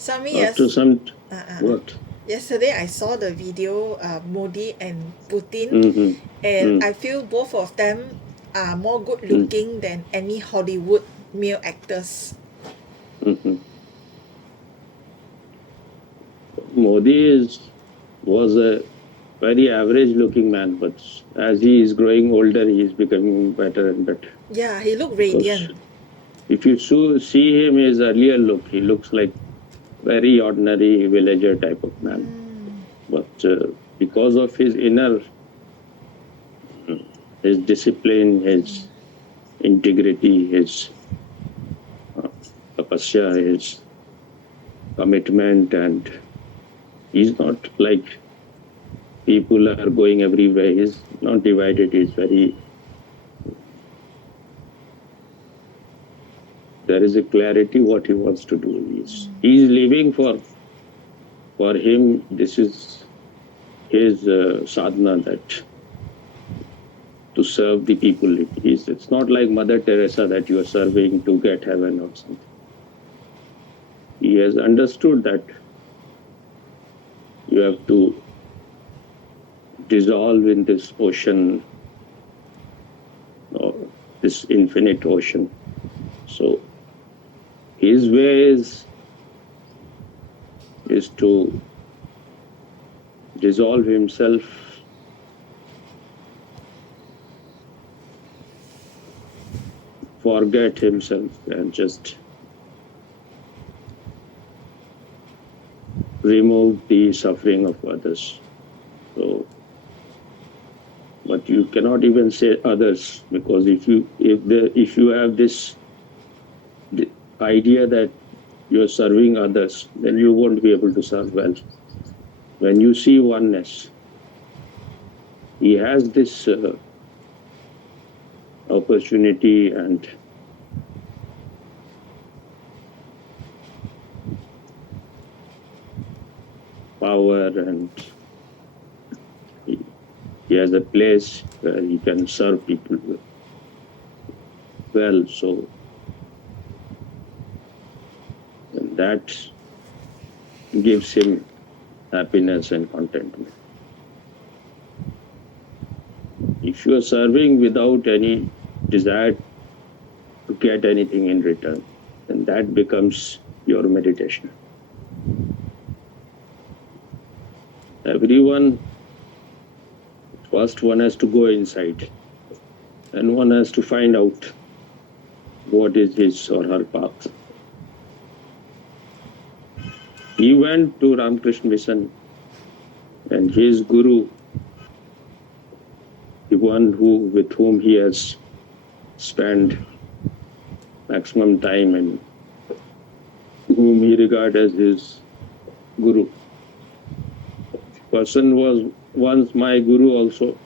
Swami, after some uh, what? yesterday I saw the video, Modi and Putin, Mm-hmm. and Mm, I feel both of them are more good mm, looking than any Hollywood male actors. mm-hmm. Was a very average looking man, but as he is growing older, he is becoming better and better. Yeah, he looked Because radiant. if you see him his earlier look, he looks like very ordinary villager type of man. But because of his inner, his discipline, his integrity, his tapasya, his commitment, and he's not like people are going everywhere. He's not divided. He's very, there is a clarity what he wants to do. He's living for him. This is his sadhana, that to serve the people. It's not like Mother Teresa that you are serving to get heaven or something. He has understood that you have to dissolve in this ocean, or this infinite ocean. So his way is to dissolve himself, forget himself, and just remove the suffering of others. So, but you cannot even say others, because if you have this the idea that you're serving others, then you won't be able to serve well. When you see oneness, he has this opportunity and power, and he has a place where he can serve people well. So, and that gives him happiness and contentment. If you are serving without any desire to get anything in return, then that becomes your meditation. Everyone, first one has to go inside, and one has to find out what is his or her path. He went to Ramakrishna Mission, and his guru, the one with whom he has spent maximum time and whom he regards as his guru. Person was once my guru also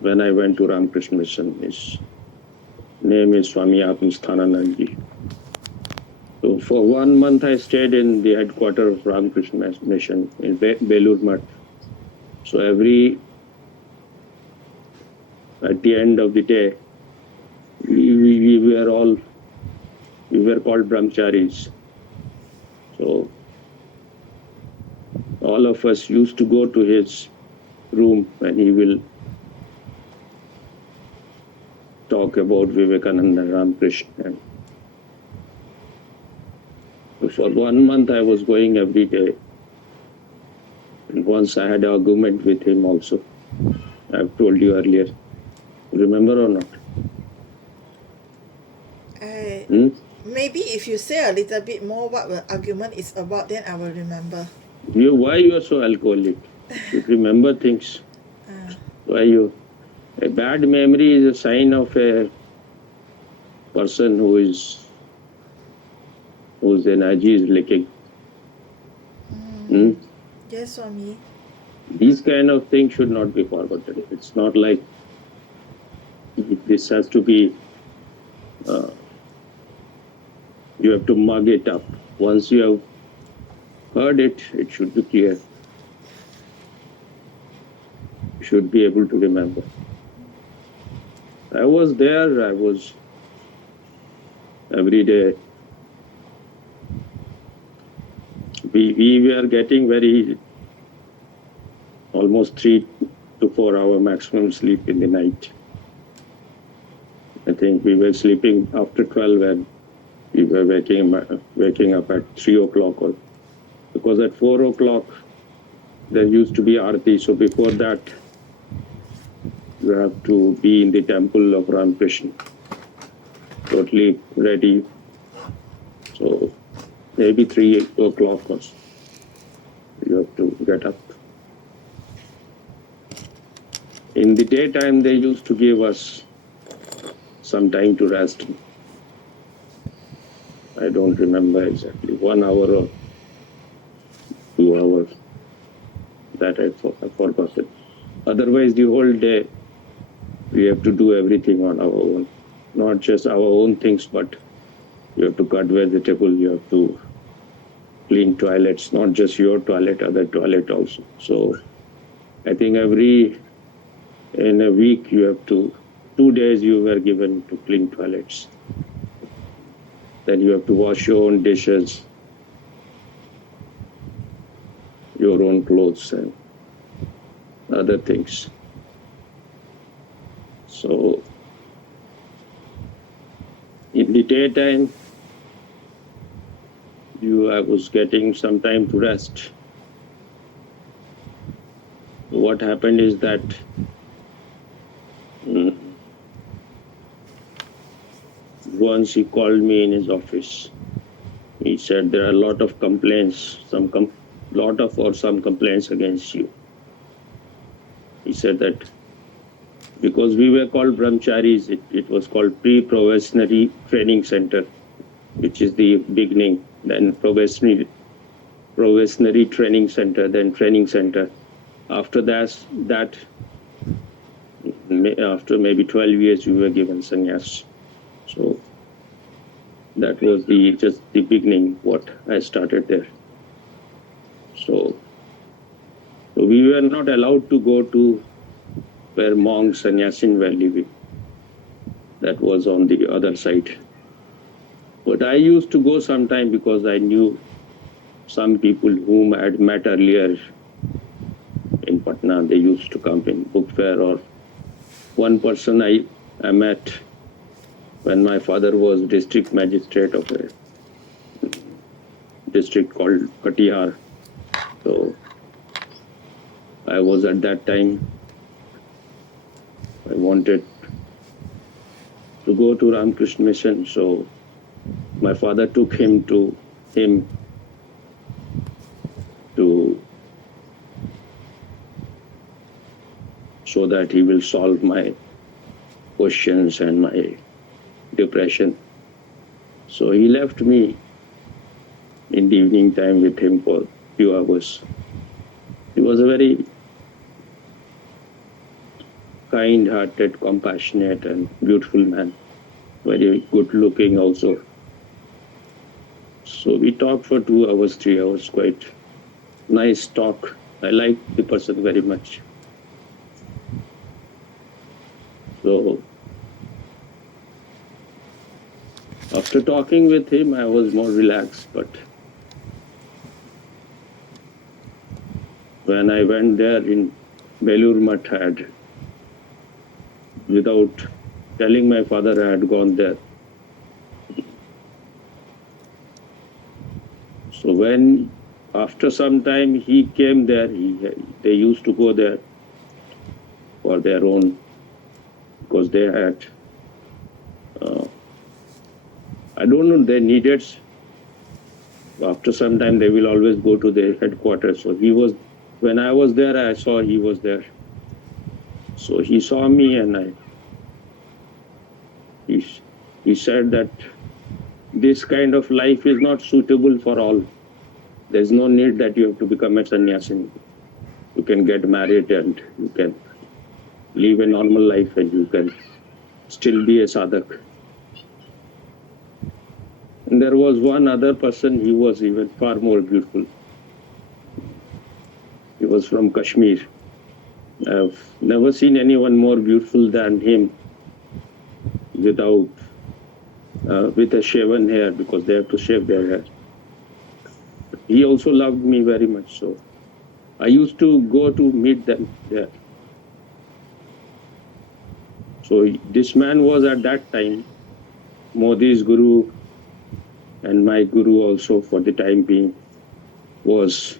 when I went to Ramakrishna Mission. His name is Swami Atmasthanandaji. So for 1 month I stayed in the headquarters of Ramakrishna Mission in Belur Math. So at the end of the day, we were called brahmacharis. So all of us used to go to his room and he will talk about Vivekananda, Ramakrishna. So for 1 month I was going every day. And once I had an argument with him also. I've told you earlier. Remember or not? Maybe if you say a little bit more what the argument is about, then I will remember. Why you are so alcoholic? You should remember things. Why you? A bad memory is a sign of a person whose energy is leaking. Yes, Swami. These kind of things should not be forgotten. It's not like this has to be, you have to mug it up. Once you have heard it, it should be clear. You should be able to remember. I was there, I was every day we were getting very almost 3 to 4 hour maximum sleep in the night. I think we were sleeping after 12 and we were waking up at 3 o'clock, because at 4 o'clock there used to be Aarti. So before that, you have to be in the temple of Ramakrishna, totally ready. So maybe 3 o'clock or so, you have to get up. In the daytime, they used to give us some time to rest. I don't remember exactly, 1 hour or 2 hours. That I forgot it. Otherwise, the whole day, we have to do everything on our own. Not just our own things, but you have to cut vegetable, you have to clean toilets, not just your toilet, other toilet also. So I think in a week, you have to, 2 days you were given to clean toilets. Then you have to wash your own dishes, your own clothes and other things. So in the daytime, I was getting some time to rest. What happened is that once he called me in his office. He said there are a lot of complaints, some complaints against you. He said that because we were called brahmacharis, it was called pre-probationary training center, which is the beginning, then probationary training center, then training center. After that, after maybe 12 years, you were given sannyas. So that was just the beginning, what I started there. So we were not allowed to go to where monks, sannyasin were living. That was on the other side. But I used to go sometime because I knew some people whom I had met earlier in Patna. They used to come in book fair, or one person I met when my father was district magistrate of a district called Katihar. So I was at that time, I wanted to go to Ramakrishna Mission. So my father took him to so that he will solve my questions and my depression. So he left me in the evening time with him for a few hours. He was a very kind-hearted, compassionate and beautiful man, very good looking also. So we talked for 2 hours, 3 hours, quite nice talk. I liked the person very much. So after talking with him, I was more relaxed, but when I went there in Belur Math, without telling my father I had gone there. So when after some time he came there, they used to go there for their own, because they had, I don't know, they needed, after some time they will always go to their headquarters. So when I was there, I saw he was there. So he saw me and he said that this kind of life is not suitable for all. There's no need that you have to become a sannyasin. You can get married and you can live a normal life and you can still be a sadhak. And there was one other person, he was even far more beautiful. He was from Kashmir. I've never seen anyone more beautiful than him with a shaven hair, because they have to shave their hair. he also loved me very much. So I used to go to meet them there. So this man was at that time Modi's guru, and my guru also for the time being was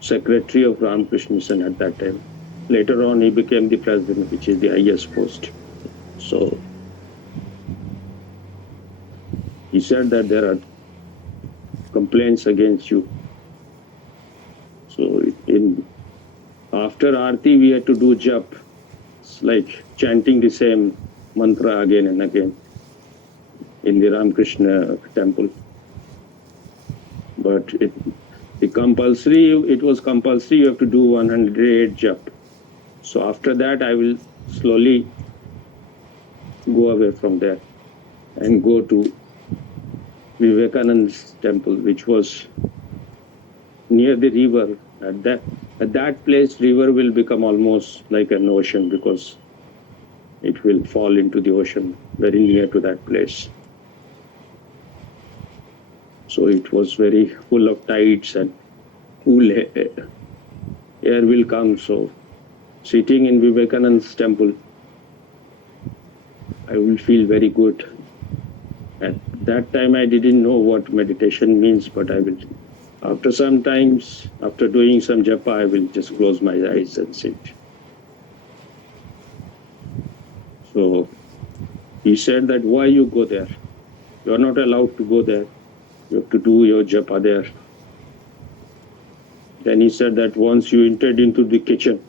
secretary of Ramakrishna Mission at that time. Later on, he became the president, which is the highest post. So he said that there are complaints against you. So after Aarti, we had to do jap. It's like chanting the same mantra again and again in the Ramakrishna temple. But it was compulsory, you have to do 108 jap. So after that, I will slowly go away from there and go to Vivekananda's temple, which was near the river. At that place, river will become almost like an ocean because it will fall into the ocean very near to that place. So it was very full of tides and cool air will come. So sitting in Vivekananda's temple, I will feel very good. At that time, I didn't know what meditation means, but I will. After some times, after doing some japa, I will just close my eyes and sit. So he said that, why you go there? You are not allowed to go there. You have to do your japa there. Then he said that once you entered into the kitchen,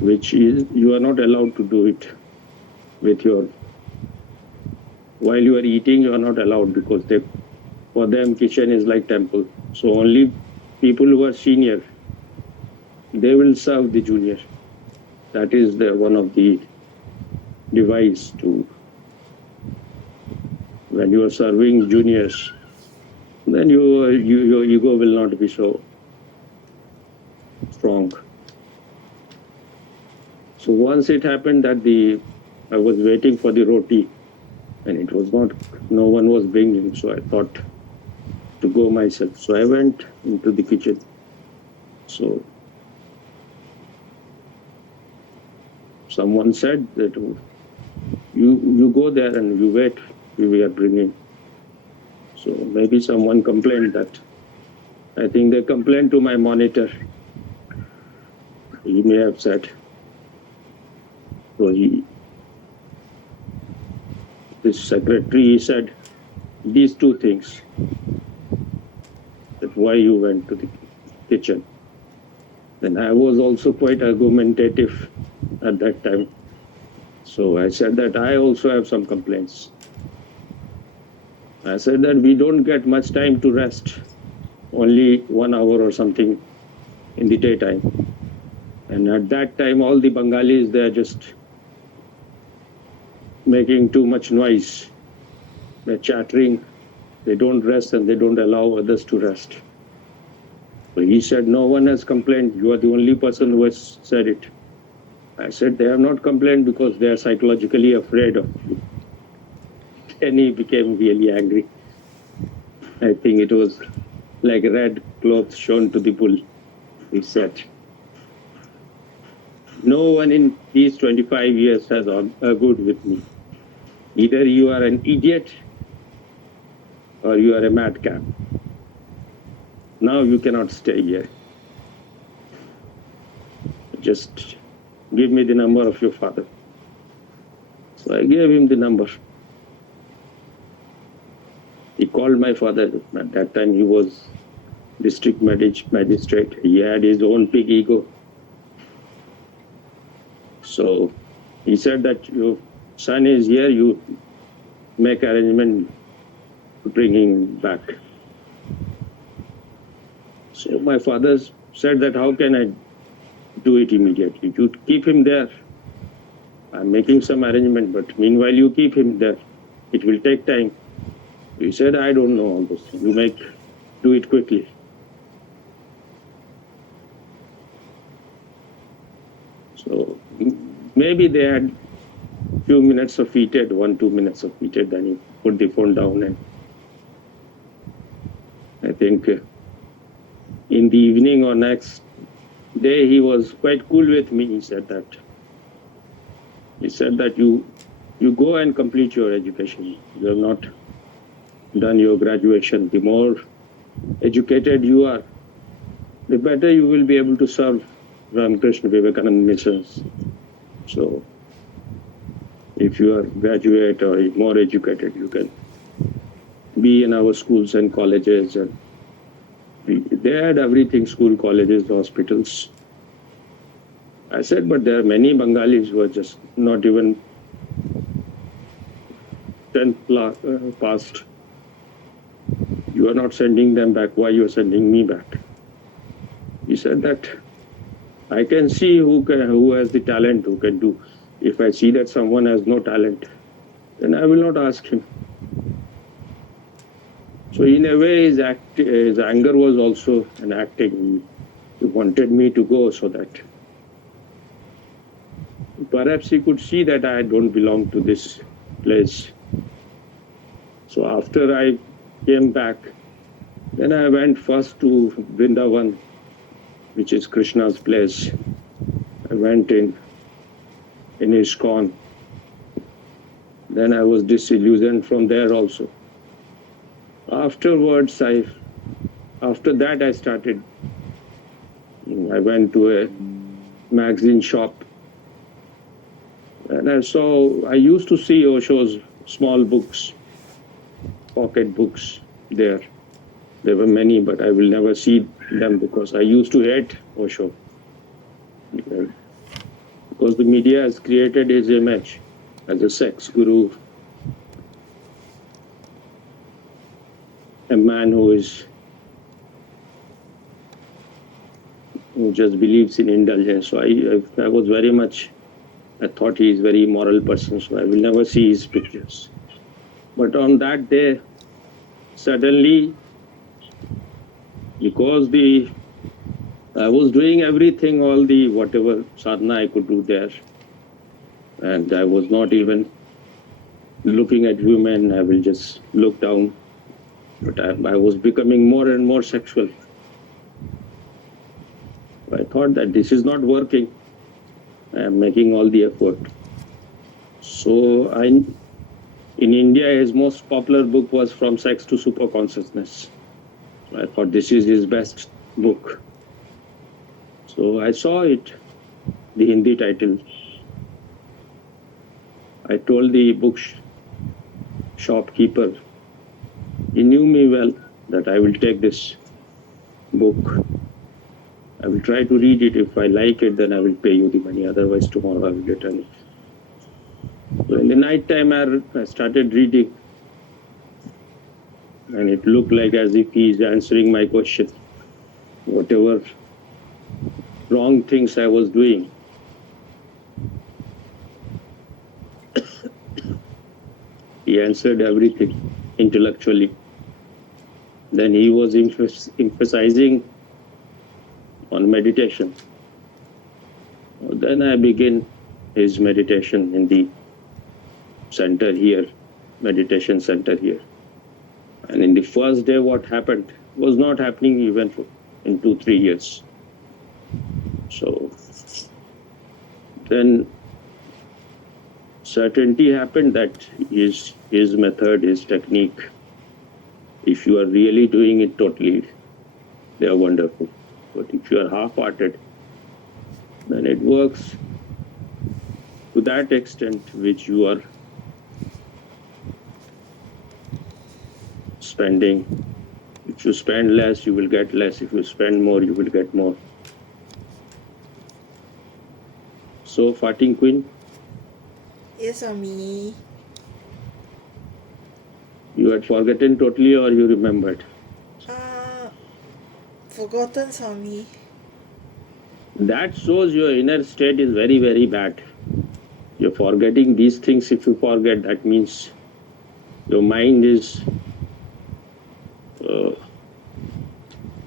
which is, you are not allowed to do it with your, while you are eating, you are not allowed because for them, kitchen is like temple. So only people who are senior, they will serve the junior. That is one of the device to, when you are serving juniors, then your ego will not be so strong. So once it happened that I was waiting for the roti and it was no one was bringing, so I thought to go myself. So I went into the kitchen. So someone said that you go there and you wait, we are bringing. So maybe someone complained that. I think they complained to my monitor. He may have said. So this secretary said these two things. That why you went to the kitchen. Then I was also quite argumentative at that time. So I said that I also have some complaints. I said that we don't get much time to rest, only 1 hour or something in the daytime. And at that time, all the Bengalis, they're just making too much noise. They're chattering, they don't rest and they don't allow others to rest. So he said, no one has complained, you are the only person who has said it. I said, they have not complained because they are psychologically afraid of you. And he became really angry. I think it was like red cloth shown to the bull. He said, no one in these 25 years has argued with me. Either you are an idiot or you are a madcap. Now you cannot stay here. Just give me the number of your father. So I gave him the number. He called my father. At that time he was district magistrate. He had his own big ego. So he said that your son is here, you make arrangement to bring him back. So my father said that how can I do it immediately? You keep him there. I'm making some arrangement, but meanwhile you keep him there. It will take time. He said, I don't know all this. You do it quickly. So maybe they had few minutes of heated, 1-2 minutes of heated, then he put the phone down, and I think in the evening or next day he was quite cool with me. He said that you go and complete your education. You have not done your graduation. The more educated you are, the better you will be able to serve Ramakrishna Vivekananda missions. So if you are graduate or more educated, you can be in our schools and colleges, and they had everything: school, colleges, hospitals. I said, but there are many Bengalis who are just not even 10th past. You are not sending them back. Why you are sending me back? He said that I can see who has the talent, who can do. If I see that someone has no talent, then I will not ask him. So in a way, his anger was also an acting. He wanted me to go so that perhaps he could see that I don't belong to this place. So after I came back, then I went first to Vrindavan, which is Krishna's place. I went in ISKCON. Then I was disillusioned from there also. Afterwards, after that I started. I went to a magazine shop, and I used to see Osho's small books, pocket books there. There were many, but I will never see them because I used to hate Osho. Because the media has created his image as a sex guru, a man who just believes in indulgence. So I was very much, I thought he is a very moral person, so I will never see his pictures. But on that day, suddenly, because I was doing everything, all the whatever sadhana I could do there, and I was not even looking at women. I will just look down, but I was becoming more and more sexual. I thought that this is not working. I am making all the effort. So in India, his most popular book was From Sex to Super Consciousness. I thought this is his best book. So I saw it, the Hindi title. I told the book shopkeeper, he knew me well, that I will take this book. I will try to read it. If I like it, then I will pay you the money. Otherwise, tomorrow I will return it. So in the night time, I started reading, and it looked like as if he is answering my question. Whatever wrong things I was doing, he answered everything intellectually. Then he was emphasizing on meditation. Then I began his meditation in the center here, meditation center here. And in the first day, what happened was not happening even in 2-3 years. So then certainty happened that his method, his technique, if you are really doing it totally, they are wonderful. But if you are half-hearted, then it works to that extent which you are spending. If you spend less, you will get less. If you spend more, you will get more. So, Fighting Queen, Yes, Swami. you had forgotten totally or you remembered? Forgotten, Swami. That shows your inner state is very, very bad. You're forgetting these things. If you forget, that means your mind is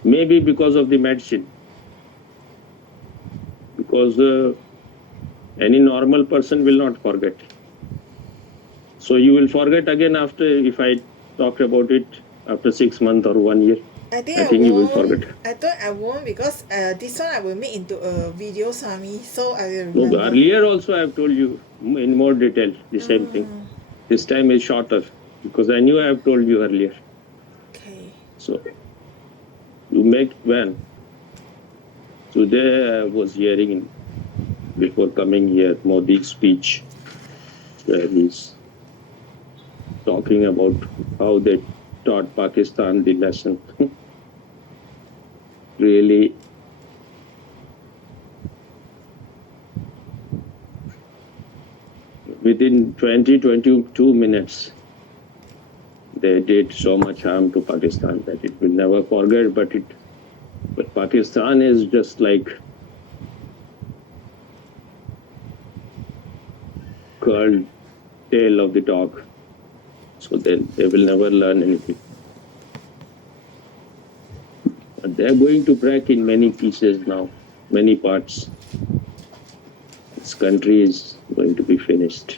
maybe because of the medicine. Because any normal person will not forget. So you will forget again after, if I talk about it after 6 months or 1 year. I think I I think you will won't. forget. I thought I won't because this one I will make into a video, Swami, so I will No, remember. earlier also I have told you in more detail the same thing. This time is shorter because I knew I have told you earlier. Okay. So you make when? Today I was hearing before coming here Modi's speech where he's talking about how they taught Pakistan the lesson. Really, within 22 minutes, they did so much harm to Pakistan that it will never forget. But Pakistan is just like curled tail of the dog. So they will never learn anything. But they're going to break in many pieces now, many parts. This country is going to be finished.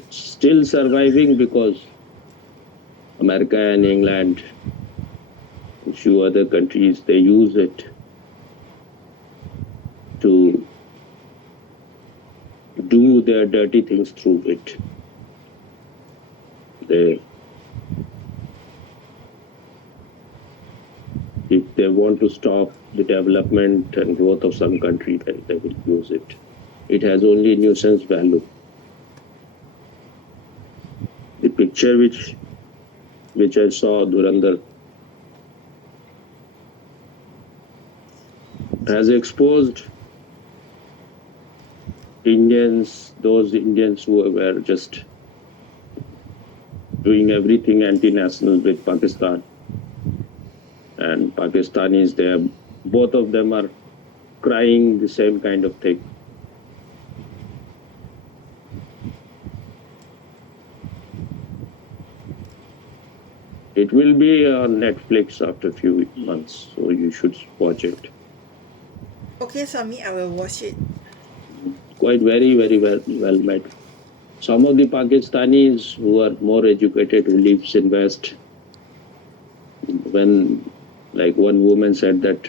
It's still surviving because America and England, a few other countries, they use it to do their dirty things through it. If they want to stop the development and growth of some country, then they will use it. It has only nuisance value. The picture which I saw, Dhurandhar, has exposed Indians, those Indians who were just doing everything anti-national with Pakistan. And Pakistanis, both of them are crying the same kind of thing. It will be on Netflix after a few months, so you should watch it. Okay, Swami, I will watch it. Quite very well made. Some of the Pakistanis who are more educated, who lives in West, when like one woman said that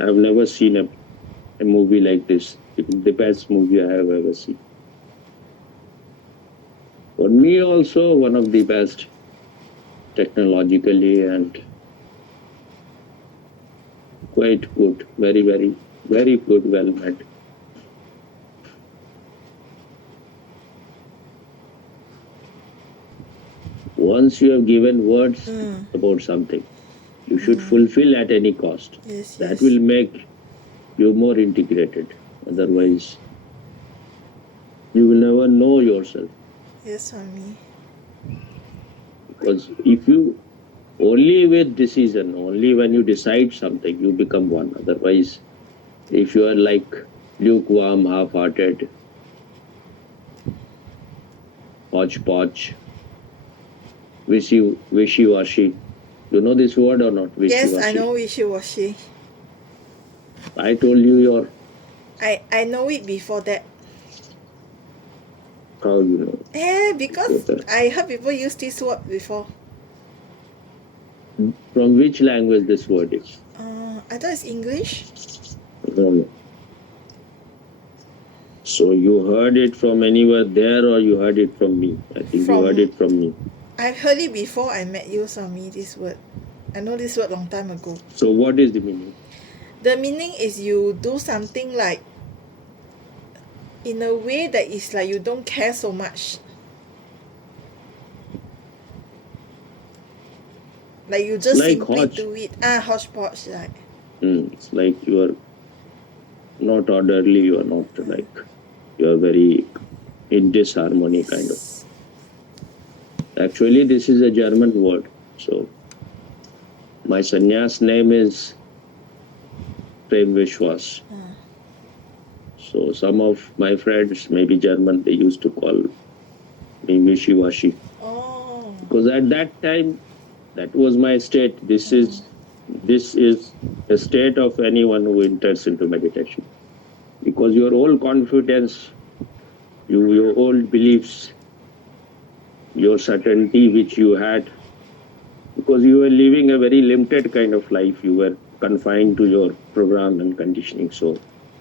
I've never seen a movie like this. It's the best movie I have ever seen. For me also, one of the best technologically and quite good, very good, well made. Once you have given words about something, you should fulfill at any cost. Yes, that yes. will make you more integrated. Otherwise, you will never know yourself. Yes, Swami. Because if you only with decision, only when you decide something, you become one. Otherwise, if you are like lukewarm, half-hearted, hodgepodge, wishy-washy. You know this word or not? Yes, Wishy-washy. I know wishy-washy. I told you I know it before that. how you know. Because I heard people use this word before. From which language this word is? I thought it's English. No. So you heard it from anywhere there or you heard it from me? I think you heard it from me. I've heard it before I met you, Swami, this word. I know this word long time ago. So what is the meaning? The meaning is you do something like in a way that is like you don't care so much. Like you just like simply hodge. do it. Hodgepodge, like. It's like you are not orderly, you are not like, you are very in disharmony kind of. Actually, this is a German word. So my sannyas name is Prem Vishwas. So some of my friends, maybe German, they used to call me wishy-washy. Oh. Because at that time, that was my state. This is a state of anyone who enters into meditation. Because your whole confidence your old beliefs, your certainty which you had, because you were living a very limited kind of life. You were confined to your program and conditioning. So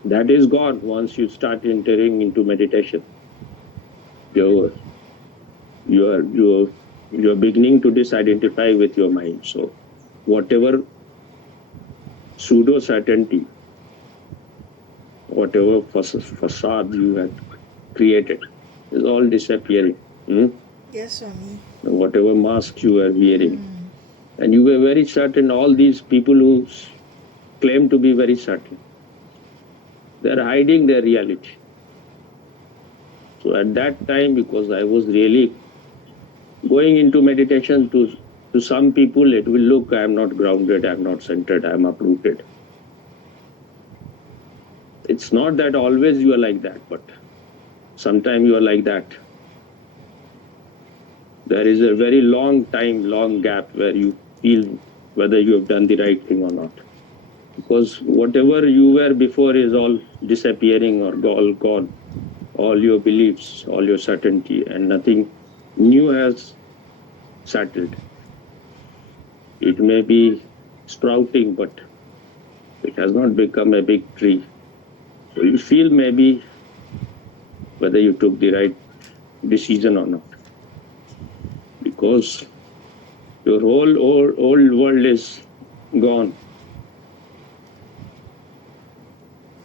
that is gone once you start entering into meditation. You're you're beginning to disidentify with your mind. So whatever pseudo certainty, whatever facade you had created is all disappearing. Yes, Swami. Whatever mask you were wearing. And you were very certain, all these people who claim to be very certain, they're hiding their reality. So at that time, because I was really going into meditation, to some people, it will look, I'm not grounded, I'm not centered, I'm uprooted. It's not that always you are like that, but sometimes you are like that. There is a very long gap where you feel whether you have done the right thing or not. Because whatever you were before is all disappearing or all gone. All your beliefs, all your certainty, and nothing new has settled. It may be sprouting, but it has not become a big tree. So you feel maybe whether you took the right decision or not. Because your whole old world is gone.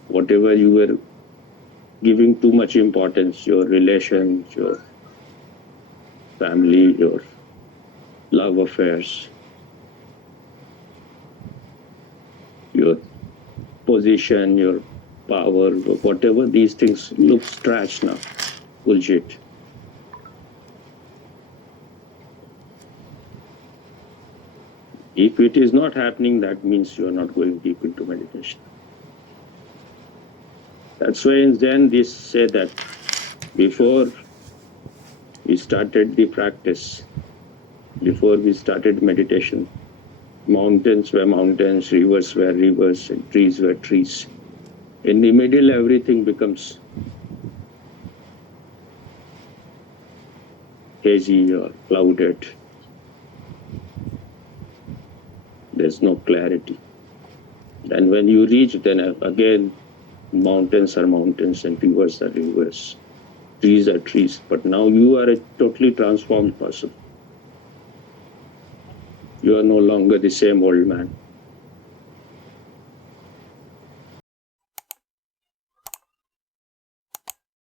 Whatever you were giving too much importance, your relations, your family, your love affairs, your position, your power, whatever these things look trash now, bullshit. If it is not happening, that means you are not going deep into meditation. That's why in Zen they say that before we started the practice, before we started meditation, mountains were mountains, rivers were rivers, and trees were trees. In the middle, everything becomes hazy or clouded. There's no clarity. And when you reach, then again, mountains are mountains and rivers are rivers. Trees are trees. But now you are a totally transformed person. You are no longer the same old man.